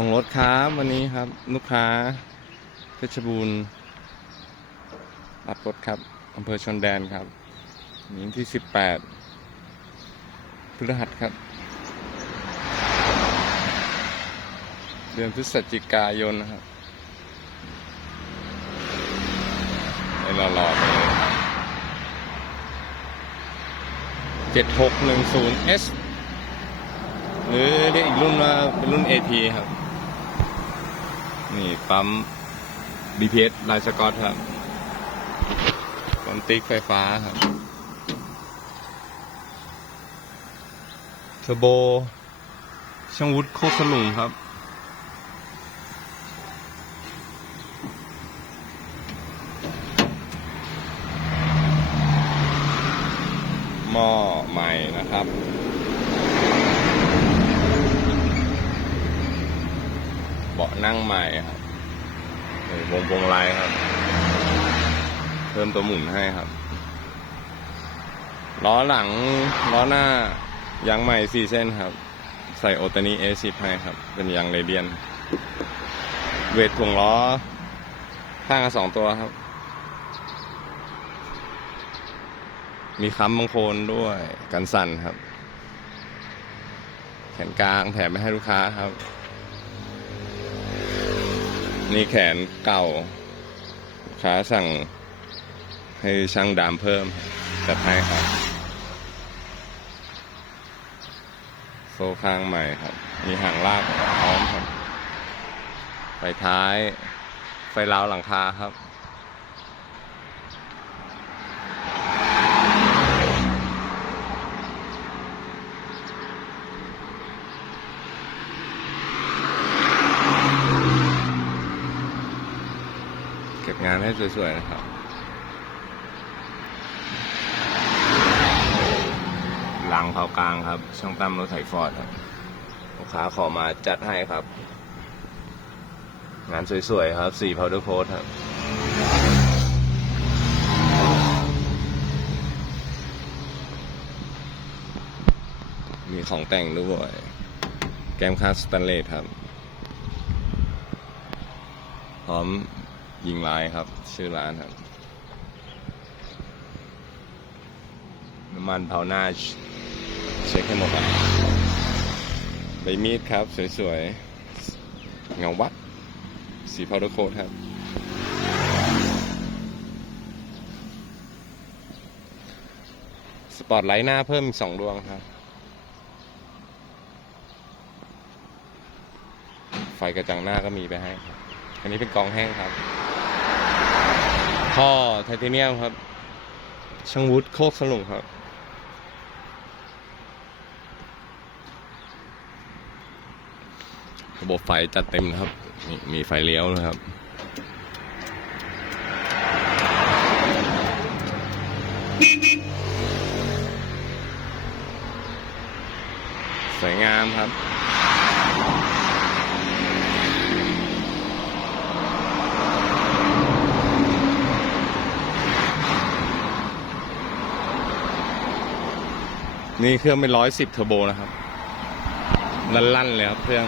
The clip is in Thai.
ส่งรถครับวันนี้ครับ ลูกค้าเพชรบูรณ์รับรถครับอำเภอชนแดนครับนี้ที่สิบแปดพฤหัสครับ เดือนพฤศจิกายนนะครับให้เรารอไปเลยเจ็ดหกหนึ่งศูนย์ S หรือเรียกอีกรุ่นว่าเป็นรุ่น AT ครับ นี่ปั๊ม BPS ลายสกอตครับปั๊มติ๊กไฟฟ้าครับเทอร์โบ ช่างวุฒโคตรสลุงครับ หม้อใหม่นะครับ เบาะนั่งใหม่ครับวงวงลายครับ เพิ่มตัวหมุนให้ครับ ล้อหลังล้อหน้ายางใหม่สี่เส้นครับ ใส่โอตานี A10 ให้ครับ เป็นยางเรเดียน เวทถ่วงล้อข้างละสองตัวครับ มีค้ำบางโคนด้วยกันสั่นครับ แขนกลางแถมไปให้ลูกค้าครับ นี่แขนเก่าค้าสั่งให้ช่างดามเพิ่มจัดให้ครับ โซ่ข้างใหม่ครับ มีหางลากพร้อมครับ ไฟท้าย ไฟล้าวหลังคาครับ งานให้สวยๆนะครับ หลังเผากลางครับ ช่างตั้มรถไถฟอร์ดครับ ลูกค้าขอมาจัดให้ครับ งานสวยๆครับสีพาวเดอร์โคดครับมีของแต่งด้วย แกมคาสแตนเลสครับ พร้อม ยิงลายครับ ชื่อร้านครับ น้ำมันเผาหน้า เช็คให้หมดครับใบมีดครับ สวยๆ เงาวัด สีพาวเดอร์โคดครับ สปอตไลท์หน้าเพิ่มอีกสองดวงครับ ไฟกระจังหน้าก็มีไปให้ครับ อันนี้เป็นกองแห้งครับ ท่อไทเทเนียมครับ ช่างวุฒโคกสลุงครับ ระบบไฟจัดเต็มนะครับ มีมีไฟเลี้ยวนะครับสวยงามครับ นี่เครื่องเป็นร้อยสิบเทอร์โบนะครับ ลั่นๆเลยครับเครื่อง